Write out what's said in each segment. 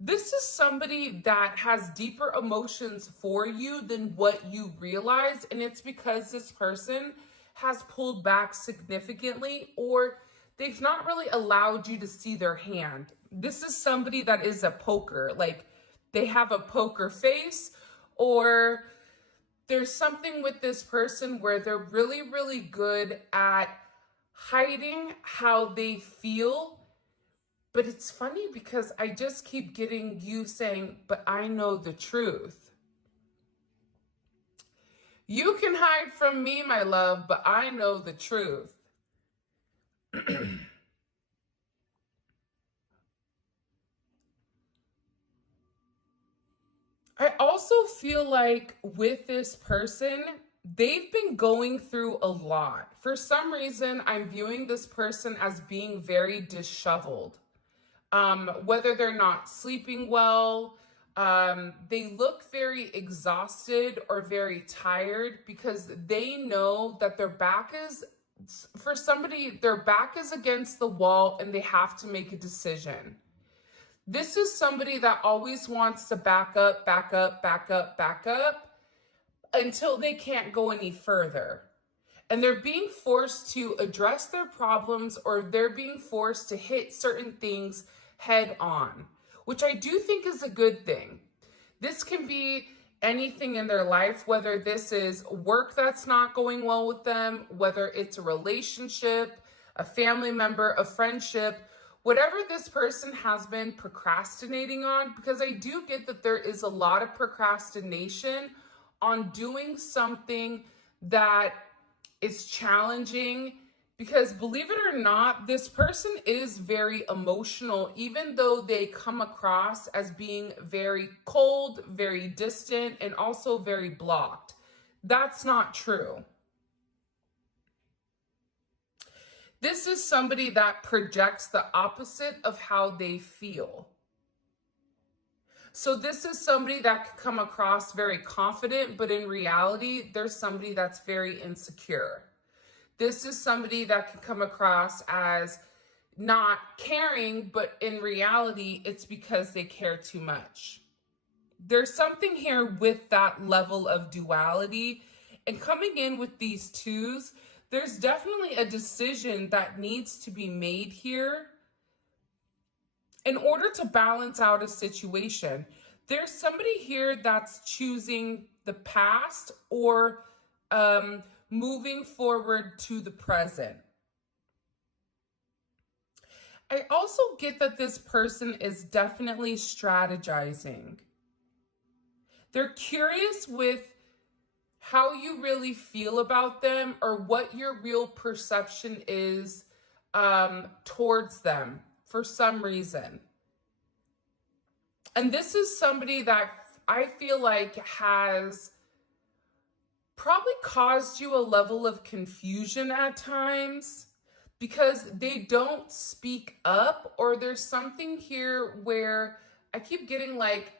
This is somebody that has deeper emotions for you than what you realize, and it's because this person has pulled back significantly, or they've not really allowed you to see their hand. This is somebody that is a poker, like they have a poker face, or there's something with this person where they're really, really good at hiding how they feel. But it's funny because I just keep getting you saying, but I know the truth. You can hide from me, my love, but I know the truth. I also feel like with this person, they've been going through a lot. For some reason, I'm viewing this person as being very disheveled. Whether they're not sleeping well, they look very exhausted or very tired because they know that their back is, for somebody, their back is against the wall and they have to make a decision. This is somebody that always wants to back up, back up, back up, back up until they can't go any further. And they're being forced to address their problems, or they're being forced to hit certain things head on, which I do think is a good thing. This can be anything in their life, whether this is work that's not going well with them, whether it's a relationship, a family member, a friendship, whatever this person has been procrastinating on, because I do get that there is a lot of procrastination on doing something that is challenging, because believe it or not, this person is very emotional, even though they come across as being very cold, very distant, and also very blocked. That's not true. This is somebody that projects the opposite of how they feel. So this is somebody that could come across very confident, but in reality, there's somebody that's very insecure. This is somebody that can come across as not caring, but in reality, it's because they care too much. There's something here with that level of duality, and coming in with these twos, there's definitely a decision that needs to be made here in order to balance out a situation. There's somebody here that's choosing the past or moving forward to the present. I also get that this person is definitely strategizing. They're curious with how you really feel about them, or what your real perception is towards them for some reason. And this is somebody that I feel like has probably caused you a level of confusion at times, because they don't speak up, or there's something here where I keep getting like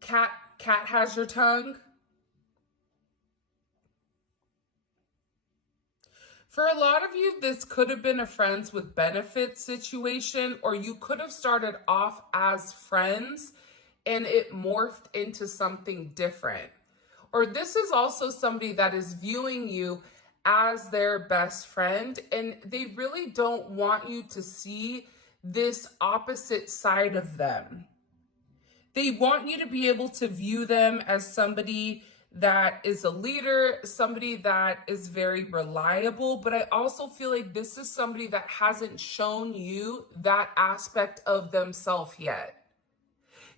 cat has your tongue. For a lot of you, this could have been a friends with benefits situation, or you could have started off as friends and it morphed into something different. Or this is also somebody that is viewing you as their best friend, and they really don't want you to see this opposite side of them. They want you to be able to view them as somebody that is a leader, somebody that is very reliable, but I also feel like this is somebody that hasn't shown you that aspect of themselves yet.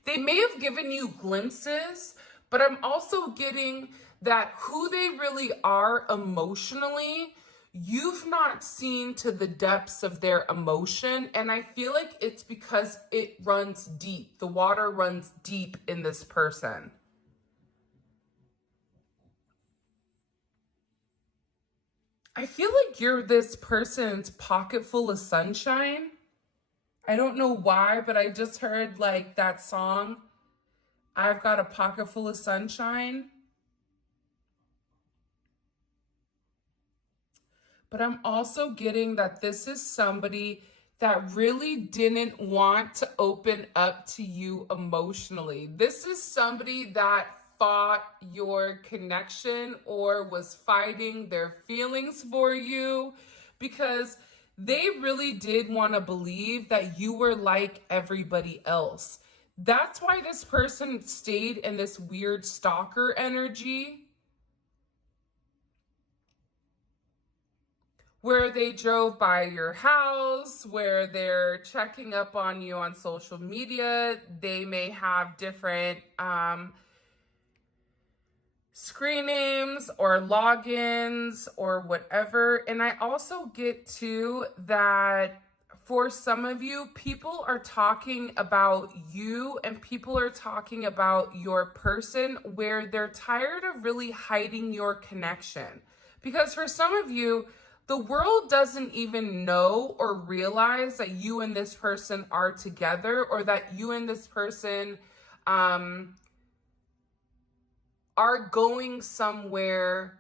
They may have given you glimpses, but I'm also getting that who they really are emotionally, you've not seen to the depths of their emotion. And I feel like it's because it runs deep. The water runs deep in this person. I feel like you're this person's pocket full of sunshine. I don't know why, but I just heard like that song, I've got a pocket full of sunshine. But I'm also getting that this is somebody that really didn't want to open up to you emotionally. This is somebody that fought your connection or was fighting their feelings for you because they really did want to believe that you were like everybody else. That's why this person stayed in this weird stalker energy, where they drove by your house, where they're checking up on you on social media. They may have different screen names or logins or whatever. And I also get to that for some of you, people are talking about you and people are talking about your person where they're tired of really hiding your connection. Because for some of you, the world doesn't even know or realize that you and this person are together, or that you and this person are going somewhere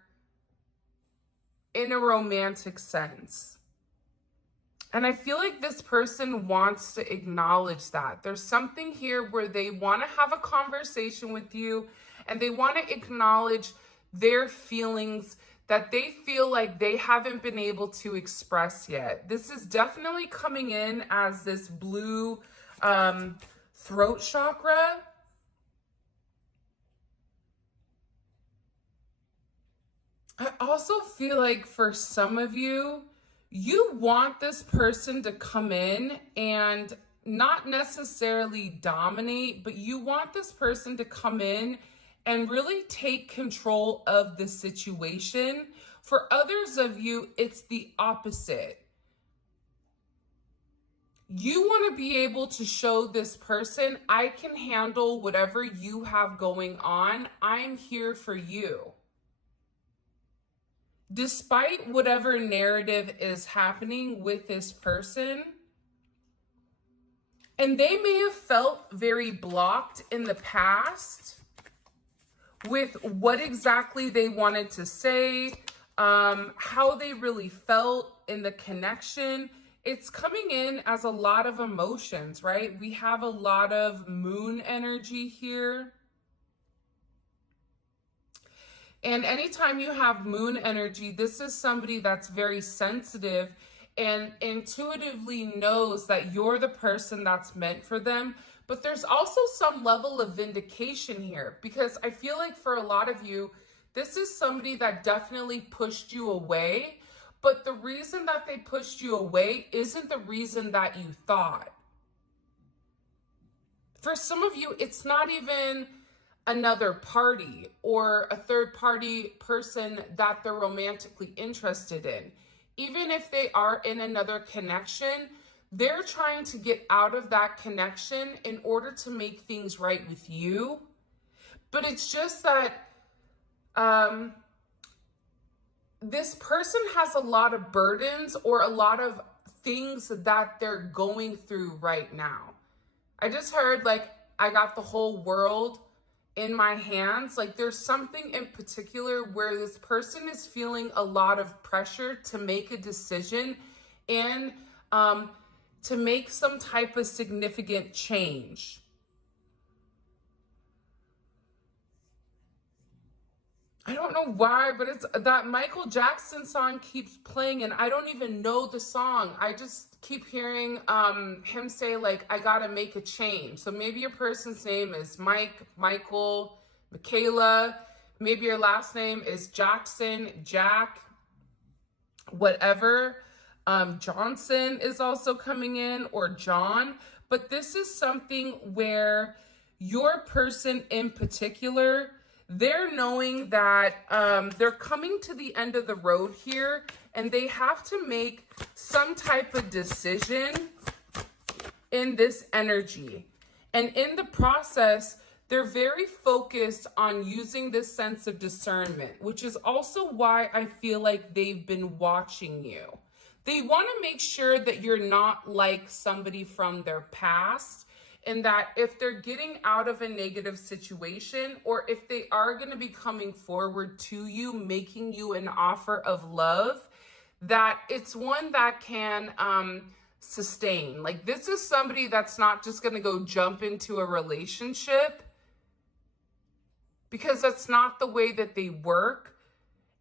in a romantic sense. And I feel like this person wants to acknowledge that. There's something here where they want to have a conversation with you and they want to acknowledge their feelings that they feel like they haven't been able to express yet. This is definitely coming in as this blue throat chakra. I also feel like for some of you, you want this person to come in and not necessarily dominate, but you want this person to come in and really take control of the situation. For others of you, it's the opposite. You want to be able to show this person, I can handle whatever you have going on. I'm here for you. Despite whatever narrative is happening with this person, and they may have felt very blocked in the past with what exactly they wanted to say, how they really felt in the connection. It's coming in as a lot of emotions, right? We have a lot of moon energy here. And anytime you have moon energy, this is somebody that's very sensitive and intuitively knows that you're the person that's meant for them. But there's also some level of vindication here, because I feel like for a lot of you, this is somebody that definitely pushed you away. But the reason that they pushed you away isn't the reason that you thought. For some of you, it's not even another party or a third party person that they're romantically interested in. Even if they are in another connection, they're trying to get out of that connection in order to make things right with you. But it's just that this person has a lot of burdens or a lot of things that they're going through right now. I just heard, like, I got the whole world in my hands. Like, there's something in particular where this person is feeling a lot of pressure to make a decision and to make some type of significant change. I don't know why, but it's that Michael Jackson song keeps playing and I don't even know the song. I just keep hearing him say, like, I gotta make a change. So maybe your person's name is Mike, Michael, Michaela. Maybe your last name is Jackson, Jack, whatever. Johnson is also coming in, or John. But this is something where your person in particular, they're knowing that they're coming to the end of the road here and they have to make some type of decision in this energy. And in the process, they're very focused on using this sense of discernment, which is also why I feel like they've been watching you. They want to make sure that you're not like somebody from their past, and that if they're getting out of a negative situation, or if they are going to be coming forward to you, making you an offer of love, that it's one that can sustain. Like, this is somebody that's not just going to go jump into a relationship, because that's not the way that they work,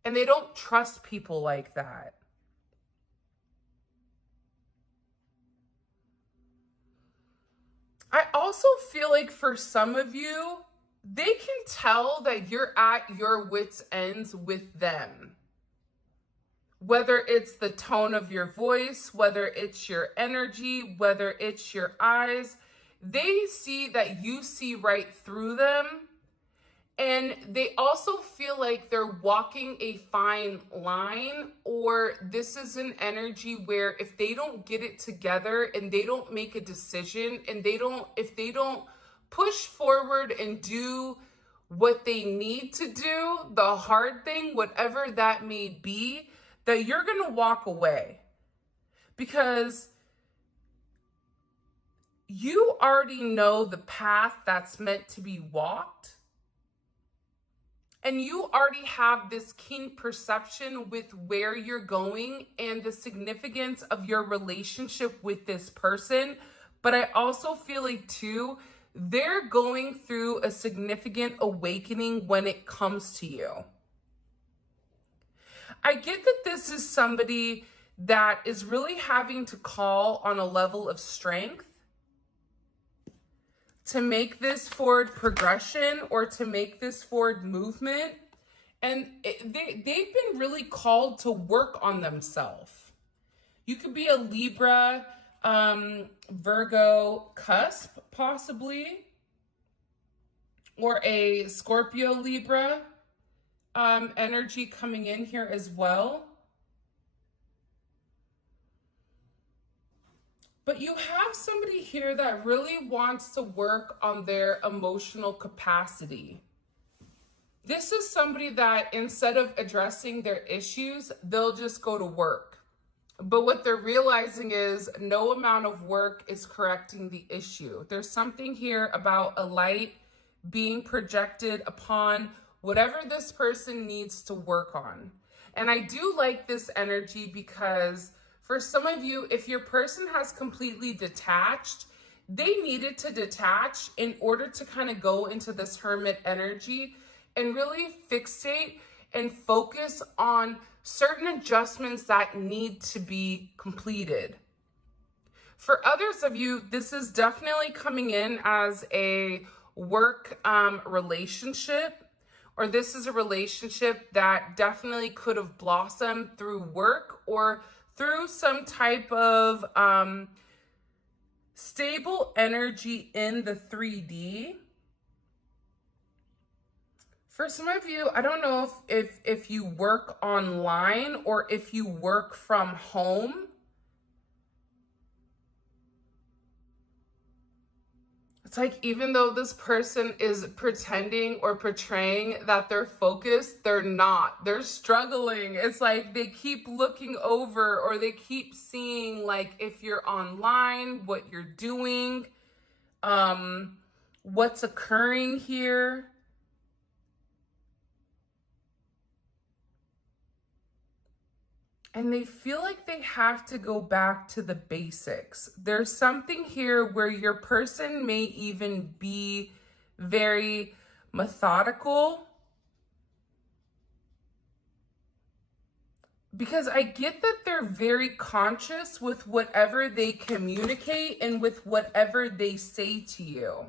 and they don't trust people like that. I also feel like for some of you, they can tell that you're at your wits' ends with them. Whether it's the tone of your voice, whether it's your energy, whether it's your eyes, they see that you see right through them. And they also feel like they're walking a fine line, or this is an energy where if they don't get it together and they don't make a decision, and if they don't push forward and do what they need to do, the hard thing, whatever that may be, that you're going to walk away, because you already know the path that's meant to be walked. And you already have this keen perception with where you're going and the significance of your relationship with this person. But I also feel like too, they're going through a significant awakening when it comes to you. I get that this is somebody that is really having to call on a level of strength to make this forward progression or to make this forward movement. And they've been really called to work on themselves. You could be a Libra, Virgo cusp, possibly, or a Scorpio Libra energy coming in here as well. But you have somebody here that really wants to work on their emotional capacity. This is somebody that instead of addressing their issues, they'll just go to work. But what they're realizing is no amount of work is correcting the issue. There's something here about a light being projected upon whatever this person needs to work on. And I do like this energy because for some of you, if your person has completely detached, they needed to detach in order to kind of go into this hermit energy and really fixate and focus on certain adjustments that need to be completed. For others of you, this is definitely coming in as a work relationship, or this is a relationship that definitely could have blossomed through work or through some type of stable energy in the 3D. For some of you, I don't know if you work online or if you work from home. It's like, even though this person is pretending or portraying that they're focused, they're not. They're struggling. It's like they keep looking over, or they keep seeing, like, if you're online, what you're doing, what's occurring here. And they feel like they have to go back to the basics. There's something here where your person may even be very methodical. Because I get that they're very conscious with whatever they communicate and with whatever they say to you.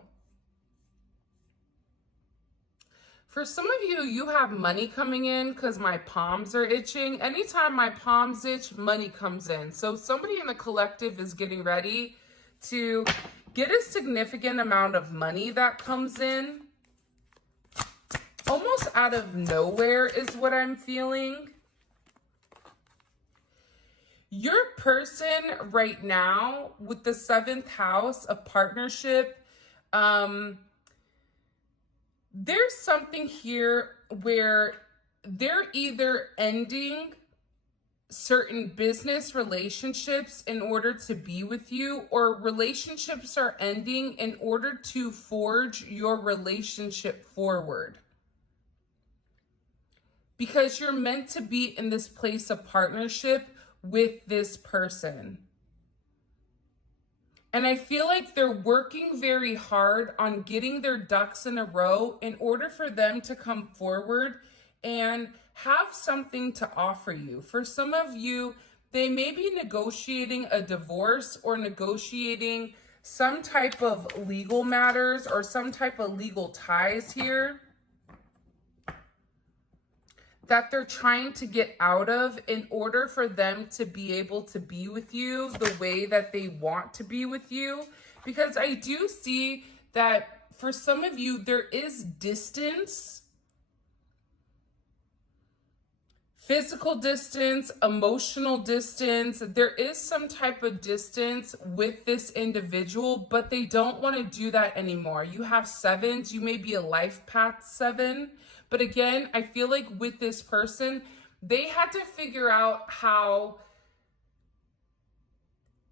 For some of you, you have money coming in because my palms are itching. Anytime my palms itch, money comes in. So somebody in the collective is getting ready to get a significant amount of money that comes in. Almost out of nowhere is what I'm feeling. Your person right now with the 7th house of partnership, there's something here where they're either ending certain business relationships in order to be with you, or relationships are ending in order to forge your relationship forward. Because you're meant to be in this place of partnership with this person. And I feel like they're working very hard on getting their ducks in a row in order for them to come forward and have something to offer you. For some of you, they may be negotiating a divorce or negotiating some type of legal matters or some type of legal ties here that they're trying to get out of in order for them to be able to be with you the way that they want to be with you. Because I do see that for some of you, there is distance, physical distance, emotional distance. There is some type of distance with this individual, but they don't want to do that anymore. You have sevens, you may be a life path 7. But again, I feel like with this person, they had to figure out how,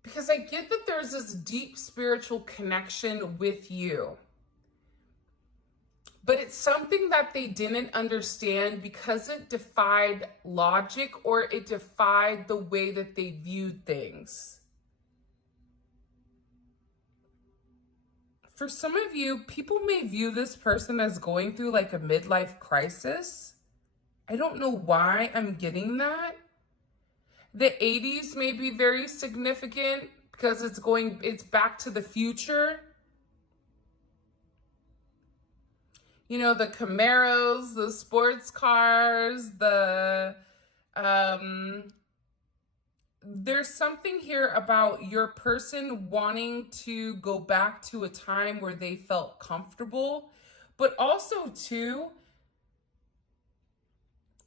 because I get that there's this deep spiritual connection with you, but it's something that they didn't understand because it defied logic or it defied the way that they viewed things. For some of you, people may view this person as going through like a midlife crisis. I don't know why I'm getting that. The 80s may be very significant because it's back to the future. You know, the Camaros, the sports cars, there's something here about your person wanting to go back to a time where they felt comfortable, but also too,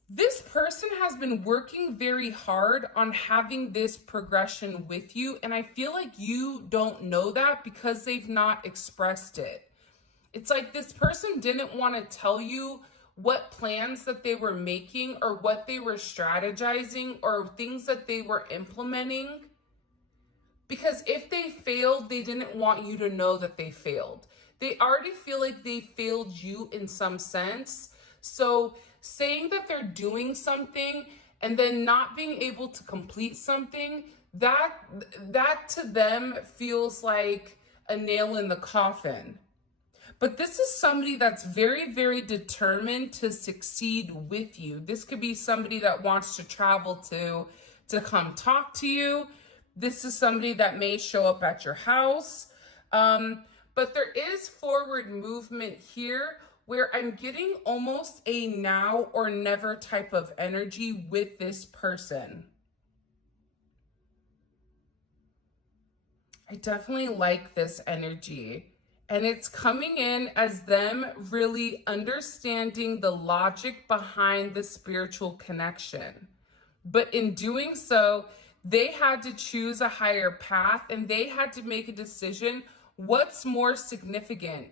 this person has been working very hard on having this progression with you. And I feel like you don't know that because they've not expressed it. It's like this person didn't want to tell you what plans that they were making or what they were strategizing or things that they were implementing. Because if they failed, they didn't want you to know that they failed. They already feel like they failed you in some sense. So saying that they're doing something and then not being able to complete something, that to them feels like a nail in the coffin. But this is somebody that's very, very determined to succeed with you. This could be somebody that wants to travel to come talk to you. This is somebody that may show up at your house. But there is forward movement here where I'm getting almost a now or never type of energy with this person. I definitely like this energy. And it's coming in as them really understanding the logic behind the spiritual connection. But in doing so, they had to choose a higher path and they had to make a decision. What's more significant,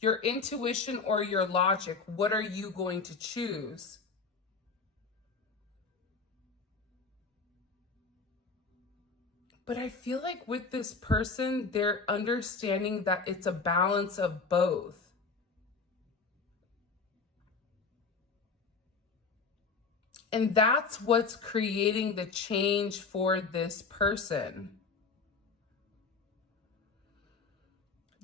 your intuition or your logic? What are you going to choose? But I feel like with this person, they're understanding that it's a balance of both. And that's what's creating the change for this person.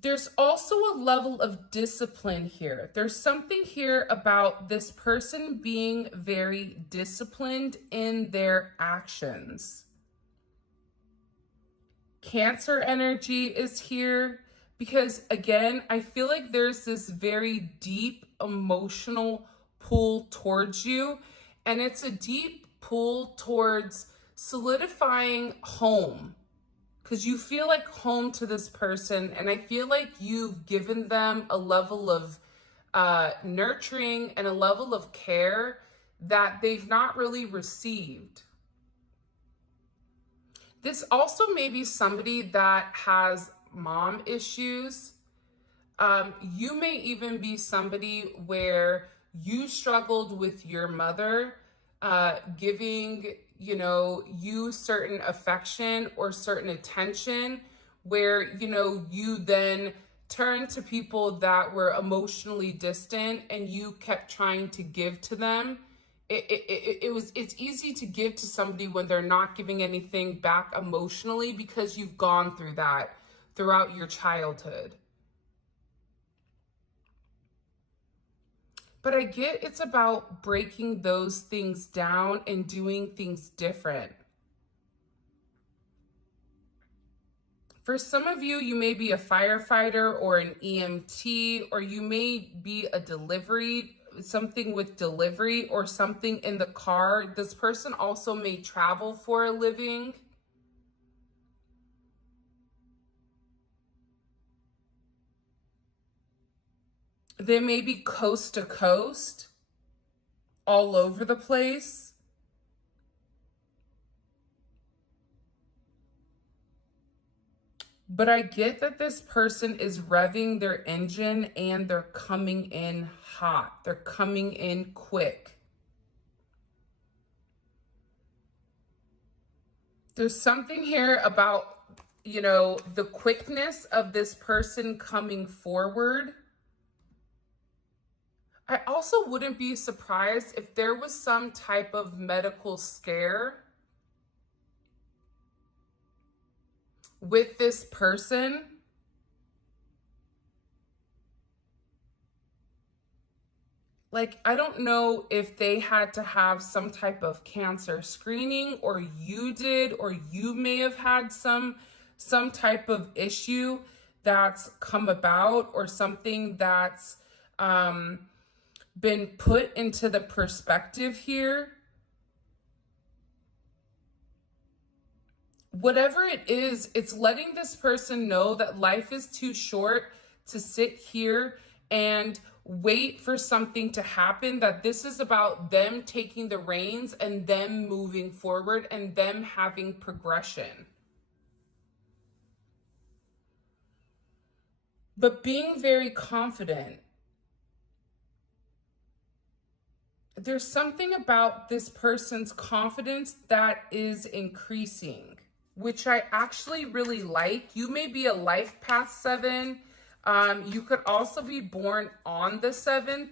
There's also a level of discipline here. There's something here about this person being very disciplined in their actions. Cancer energy is here because, again, I feel like there's this very deep emotional pull towards you, and it's a deep pull towards solidifying home because you feel like home to this person, and I feel like you've given them a level of nurturing and a level of care that they've not really received. This also may be somebody that has mom issues. You may even be somebody where you struggled with your mother giving, you certain affection or certain attention where, you then turned to people that were emotionally distant and you kept trying to give to them. It's easy to give to somebody when they're not giving anything back emotionally because you've gone through that throughout your childhood. But I get it's about breaking those things down and doing things different. For some of you, you may be a firefighter or an EMT, or you may be a something with delivery or something in the car. This person also may travel for a living. They may be coast to coast, all over the place. But I get that this person is revving their engine and they're coming in hot. They're coming in quick. There's something here about, you know, the quickness of this person coming forward. I also wouldn't be surprised if there was some type of medical scare with this person. Like, I don't know if they had to have some type of cancer screening, or you did, or you may have had some type of issue that's come about, or something that's been put into the perspective here. Whatever it is, it's letting this person know that life is too short to sit here and wait for something to happen, that this is about them taking the reins and them moving forward and them having progression. But being very confident. There's something about this person's confidence that is increasing, which I actually really like. You may be a life path 7. You could also be born on the 7th,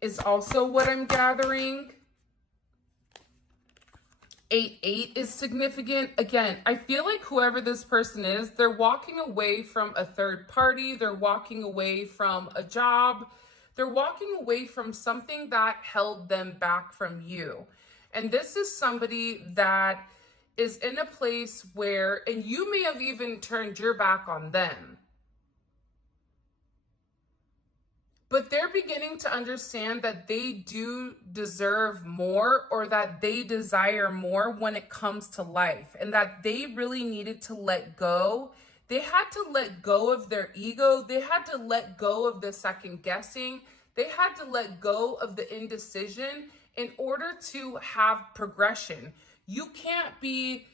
is also what I'm gathering. 8-8 is significant. Again, I feel like whoever this person is, they're walking away from a third party. They're walking away from a job. They're walking away from something that held them back from you. And this is somebody that is in a place where, and you may have even turned your back on them, but they're beginning to understand that they do deserve more, or that they desire more when it comes to life, and that they really needed to let go. They had to let go of their ego. They had to let go of the second guessing. They had to let go of the indecision in order to have progression. You can't be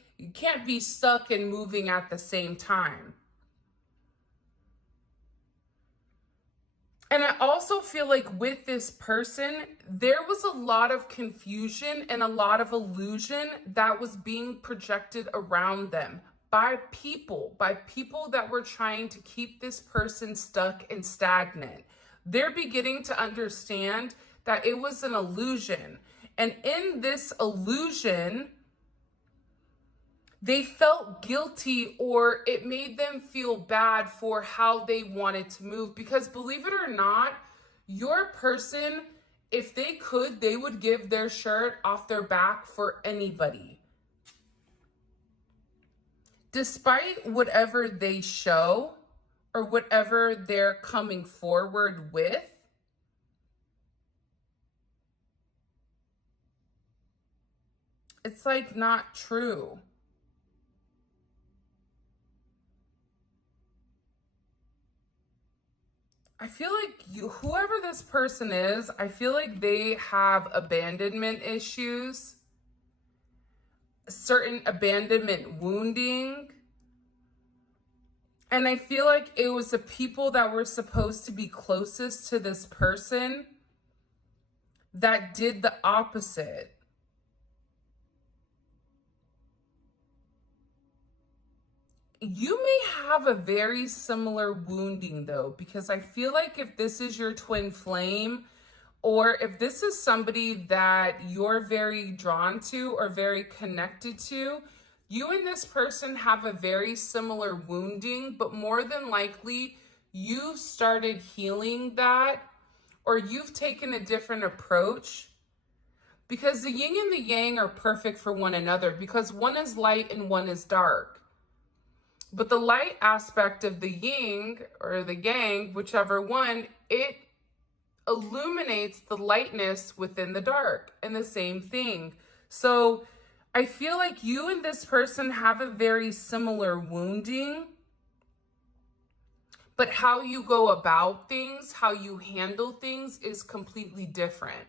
stuck and moving at the same time. And I also feel like with this person, there was a lot of confusion and a lot of illusion that was being projected around them by people that were trying to keep this person stuck and stagnant. They're beginning to understand that it was an illusion. And in this illusion, they felt guilty, or it made them feel bad for how they wanted to move. Because believe it or not, your person, if they could, they would give their shirt off their back for anybody. Despite whatever they show or whatever they're coming forward with, it's like not true. I feel like whoever this person is, I feel like they have abandonment issues, certain abandonment wounding. And I feel like it was the people that were supposed to be closest to this person that did the opposite. You may have a very similar wounding though, because I feel like if this is your twin flame, or if this is somebody that you're very drawn to or very connected to, You and this person have a very similar wounding, but more than likely, you've started healing that, or you've taken a different approach, because the yin and the yang are perfect for one another, because one is light and one is dark. But the light aspect of the yin or the yang, whichever one, it illuminates the lightness within the dark, and the same thing. So I feel like you and this person have a very similar wounding, but how you go about things, how you handle things is completely different.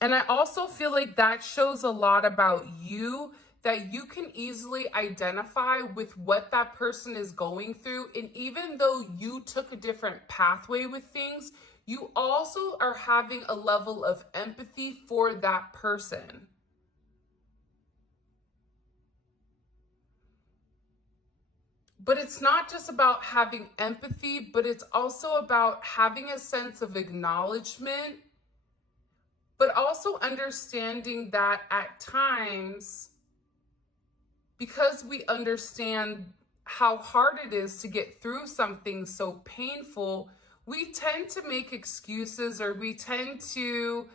And I also feel like that shows a lot about you, that you can easily identify with what that person is going through. And even though you took a different pathway with things, you also are having a level of empathy for that person. But it's not just about having empathy, but it's also about having a sense of acknowledgement, but also understanding that at times, because we understand how hard it is to get through something so painful, we tend to make excuses, or we tend to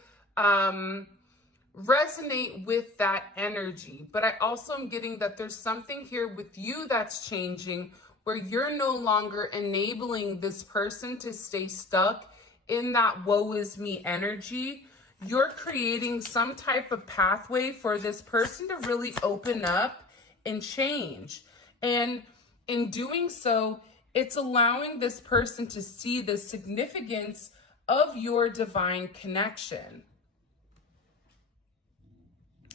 resonate with that energy. But I also am getting that there's something here with you that's changing, where you're no longer enabling this person to stay stuck in that woe is me energy. You're creating some type of pathway for this person to really open up and change. And in doing so, it's allowing this person to see the significance of your divine connection.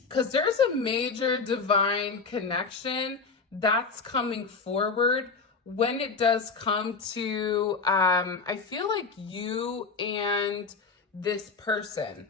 Because there's a major divine connection that's coming forward when it does come to, I feel like you and this person.